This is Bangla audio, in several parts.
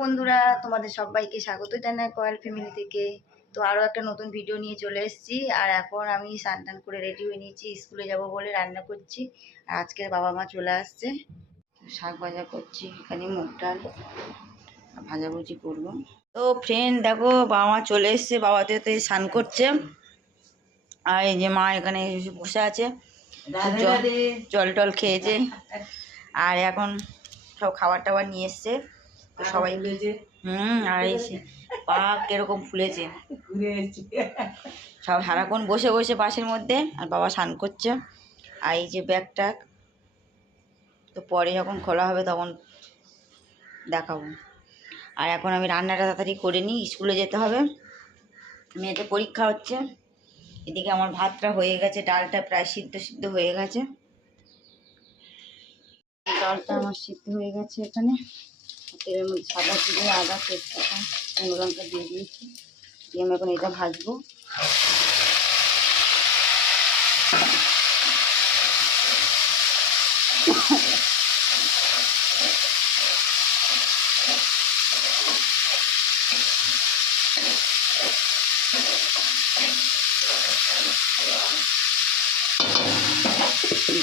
বন্ধুরা তোমাদের সবাইকে স্বাগত জানাই কয়েল ফ্যামিলি থেকে। তো আরও একটা নতুন ভিডিও নিয়ে চলে এসেছি। আর এখন আমি স্নান টান করে রেডি হয়ে নিয়েছি স্কুলে যাব বলে রান্না করছি। আর আজকের বাবা মা চলে আসছে। শাক ভাজা করছি এখানে মুগ ডাল ভাজাভুজি করব। তো ফ্রেন্ড দেখো বাবা মা চলে এসছে বাবাতে তো স্নান করছে। আর এই যে মা এখানে বসে আছে জল টল খেয়েছে। আর এখন সব খাবার টাবার নিয়ে এসছে। তো সবাই হুম আর এই সে পা কীরকম ফুলেছে। সব সারাক্ষণ বসে বসে বাসের মধ্যে আর বাবা স্নান করছে। আর এই যে ব্যাগটা তো পরে যখন খোলা হবে তখন দেখাবো। আর এখন আমি রান্নাটা তাড়াতাড়ি করে নিই স্কুলে যেতে হবে। মেয়েতে পরীক্ষা হচ্ছে। এদিকে আমার ভাতটা হয়ে গেছে ডালটা প্রায় সিদ্ধ সিদ্ধ হয়ে গেছে। ডালটা আমার সিদ্ধ হয়ে গেছে এখানে। তেলের মধ্যে সাদা চিনি আদা তেজপাতা শুকনো লঙ্কা দিয়ে দিয়েছি দিয়ে আমি এখন এটা ভাজবো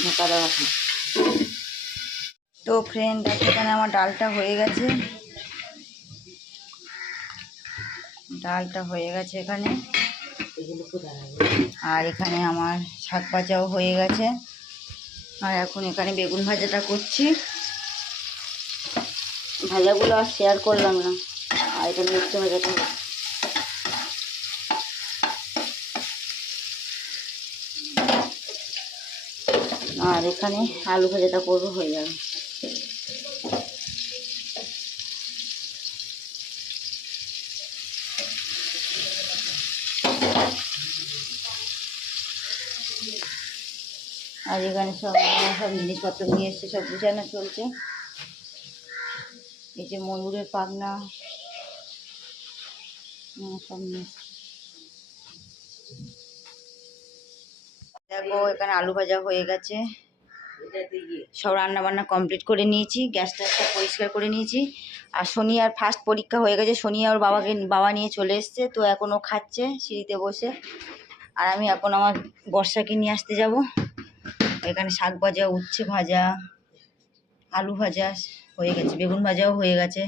ঢাকা দেওয়া থাক। তো ফ্রেন্ড এখানে আমার ডালটা হয়ে গেছে। ডালটা হয়ে গেছে এখানে। আর এখানে আমার শাক ভাজাও হয়ে গেছে। আর এখন এখানে বেগুন ভাজাটা করছি। ভাজাগুলো আর শেয়ার করলাম না। আর এটা মিক্সি ভাজাটা। আর এখানে আলু ভাজাটা করব হয়ে যাবে আর এখানে সব সব জিনিসপত্র নিয়ে এসছে, সব গুছানো চলছে। এই যে ময়ূরের পাখনা। সব দেখো, এখানে আলু ভাজা হয়ে গেছে। সব রান্না বান্না কমপ্লিট করে নিয়েছি গ্যাসটা সব পরিষ্কার করে নিয়েছি। আর শনি আর ফার্স্ট পরীক্ষা হয়ে গেছে, শনি আর বাবাকে, বাবা নিয়ে চলে এসছে, তো এখন ও খাচ্ছে, সিঁড়িতে বসে। আর আমি এখন আমার বর্ষাকে নিয়ে আসতে যাব। এখানে শাক ভাজা, উচ্ছে ভাজা, আলু ভাজা হয়ে গেছে, বেগুন ভাজাও হয়ে গেছে।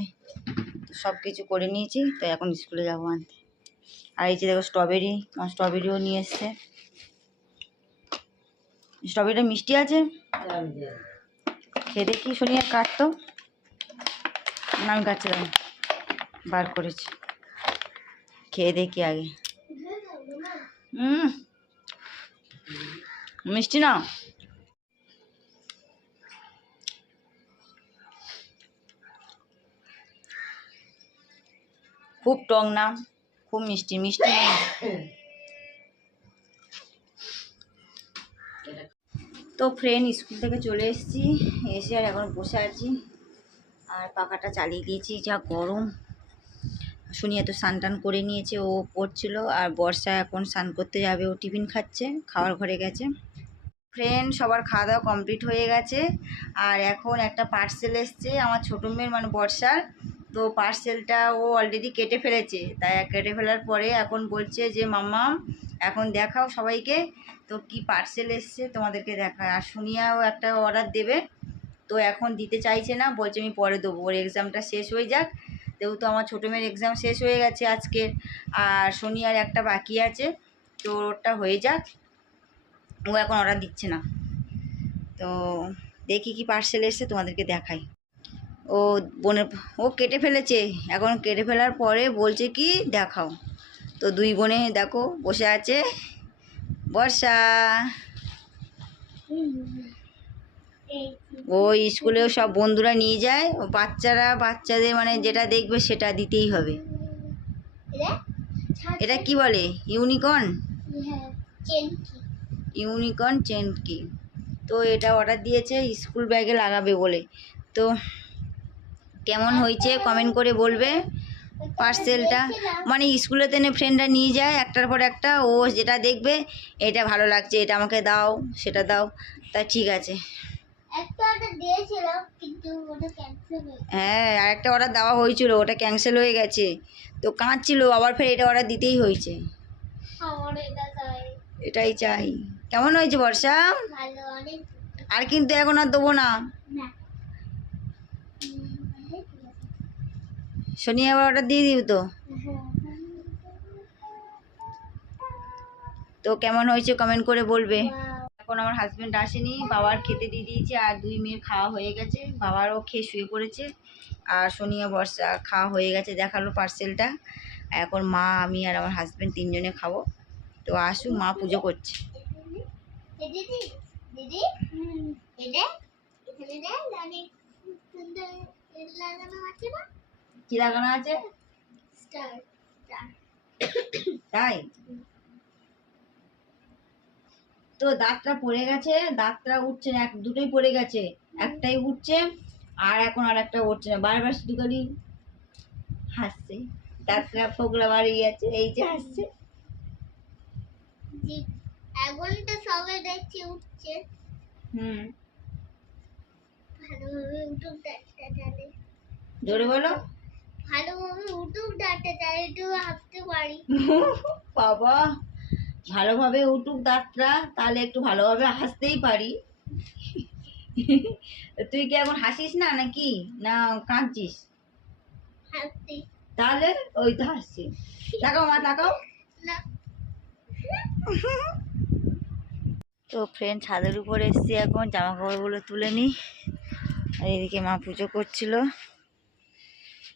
সব কিছু করে নিয়েছি তো এখন স্কুলে যাব আনতে। আর এই যে দেখো স্ট্রবেরি আমার স্ট্রবেরিও নিয়ে এসছে। স্ট্রবেরিটা মিষ্টি আছে? খেয়ে দেখি আর কাটতো আমি কাটছিলাম বার করেছি। খেয়ে দেখি আগে। মিষ্টি না? খুব টক না, খুব মিষ্টি মিষ্টি তো ফ্রেন্ড স্কুল থেকে চলে এসেছি, এসে আর এখন বসে আছি। আর পাখাটা চালিয়ে দিয়েছি, যা গরম। শুনিয়ে তো স্নান টান করে নিয়েছে, ও পড়ছিল আর বর্ষা এখন স্নান করতে যাবে, ও টিফিন খাচ্ছে, খাওয়ার ঘরে গেছে। ফ্রেন্ড সবার খাওয়া দাওয়া কমপ্লিট হয়ে গেছে। আর এখন একটা পার্সেল এসছে আমার ছোটো মেয়ের মানে বর্ষার। তো পার্সেলটা ও অলরেডি কেটে ফেলেছে। তাই কেটে ফেলার পরে এখন বলছে যে, মাম্মা, এখন দেখাও সবাইকে। তো কি পার্সেল এসছে তোমাদেরকে দেখায়। আর শুনিয়াও একটা অর্ডার দেবে। তো এখন দিতে চাইছে না, বলছে আমি পরে দেবো। ওর এক্সামটা শেষ হয়ে যাক। যেহেতু আমার ছোটো মেয়ের এক্সাম শেষ হয়ে গেছে আজকে, আর শনি আর একটা বাকি আছে, তো ওরটা হয়ে যাক। ও এখন অর্ডার দিচ্ছে না। তো দেখি কি পার্সেল এসে তোমাদেরকে দেখাই। ও বোনের, ও কেটে ফেলেছে, এখন কেটে ফেলার পরে বলছে কি দেখাও। তো দুই বোনে দেখো, বসে আছে। বর্ষা। ও স্কুলেও সব বন্ধুরা নিয়ে যায় ও বাচ্চারা বাচ্চাদের মানে যেটা দেখবে সেটা দিতেই হবে। এটা? কি বলে? ইউনিকর্ন? ইউনিকর্ন চেন কি? তো এটা অর্ডার দিয়েছে স্কুল ব্যাগে লাগাবে বলে। তো কেমন হয়েছে কমেন্ট করে বলবে। পার্সেলটা মানে স্কুলেতে এনে ফ্রেন্ডরা নিয়ে যায় একটার পর একটা ও যেটা দেখবে এটা ভালো লাগছে এটা আমাকে দাও সেটা দাও। তা ঠিক আছে। হয়ে হ্যাঁ আর একটা অর্ডার দেওয়া হয়েছিল ওটা ক্যান্সেল হয়ে গেছে। তো কাঁদছিল আবার ফের এটা অর্ডার দিতেই হয়েছে। এটাই চাই। কেমন হয়েছে বর্ষা? আর কিন্তু এখন আর দেবো না। না। শনি আবার অর্ডার দিয়ে দিবি তো? তো কেমন হয়েছে কমেন্ট করে বলবে। এখন আমার হাজব্যান্ড আসেনি বাবার খেতে দিয়ে দিয়েছে আর দুই মেয়ের খাওয়া হয়ে গেছে। বাবারও খেয়ে শুয়ে পড়েছে আর সোনিয়া বর্ষা খাওয়া হয়ে গেছে দেখাল পার্সেলটা এখন মা আমি আর আমার হাজব্যান্ড তিনজনে খাব। তো আসুক মা পুজো করছে। কি লাগানো আছে? তাই? তো দাঁতটা পড়ে গেছে দাঁতটা উঠছে না এক দুটোই পড়ে গেছে। একটাই উঠছে আর এখন আর একটা উঠছে না। বারবার শুধু খালি হাসছে। দাঁতটা ফোকলা বাড়ি গেছে এই যে হাসছে। এখন তো সবে দেখছি উঠছে। হুম। ভালোভাবে উঠুক ডাক্তার তাহলে। জোরে বলো। ভালোভাবে উঠুক ডাক্তার তাহলে একটু হাঁটতে পারি। বাবা। ভালোভাবে উঠুক দাঁতটা তাহলে একটু ভালোভাবে হাসতেই পারি। তুই কি এখন হাসিস না নাকি? না কাঁদছিস? তাহলে ওই তো হাসছি। তাকাও মা তাকাও। তো ফ্রেন্ড ছাদের উপর এসছি এখন জামা কাপড়গুলো তুলে নিই। আর এদিকে মা পুজো করছিল।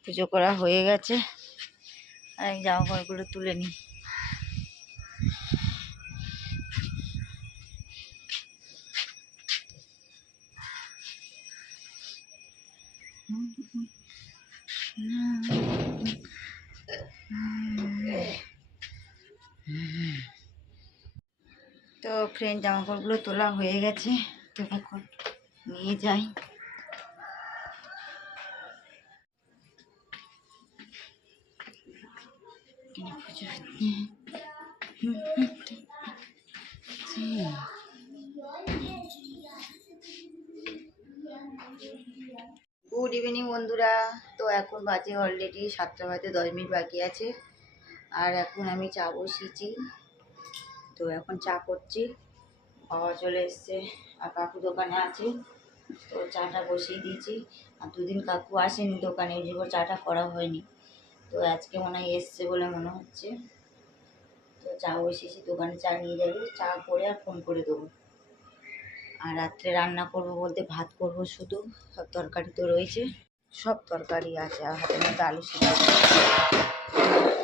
পুজো করা হয়ে গেছে। আর আমি জামা কাপড়গুলো তুলে নিই। তো ফ্রেন্ড জামা কাপড়গুলো তোলা হয়ে গেছে তো এখন নিয়ে যাই। পুজো বন্ধুরা, তো এখন বাজে অলরেডি সাতটা বাজে দশ মিনিট বাকি আছে। আর এখন আমি চা বসিয়েছি। তো এখন চা করছি। বাবা চলে এসছে, আর কাকু দোকানে আছে। তো চাটা বসিয়ে দিয়েছি। আর দুদিন কাকু আসেনি দোকানে ওই জন্য চাটা করা হয়নি। তো আজকে মনে হয় এসছে বলে মনে হচ্ছে। তো চা বসিয়েছি, দোকানে চা নিয়ে যাবে। চা করে আর ফোন করে দেবো। আর রাত্রে রান্না করব বলতে ভাত করব শুধু সব তরকারি তো রয়েছে। সব তরকারি আছে, আর হাতের মধ্যে আলু সিদ্ধ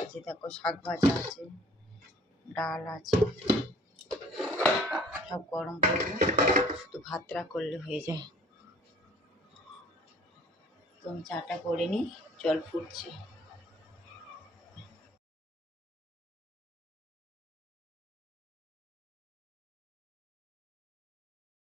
আছে দেখো শাক ভাজা আছে, ডাল আছে, সব গরম করব, শুধু ভাতটা করলে হয়ে যায়। তো চাটা করে নিই, জল ফুটছে।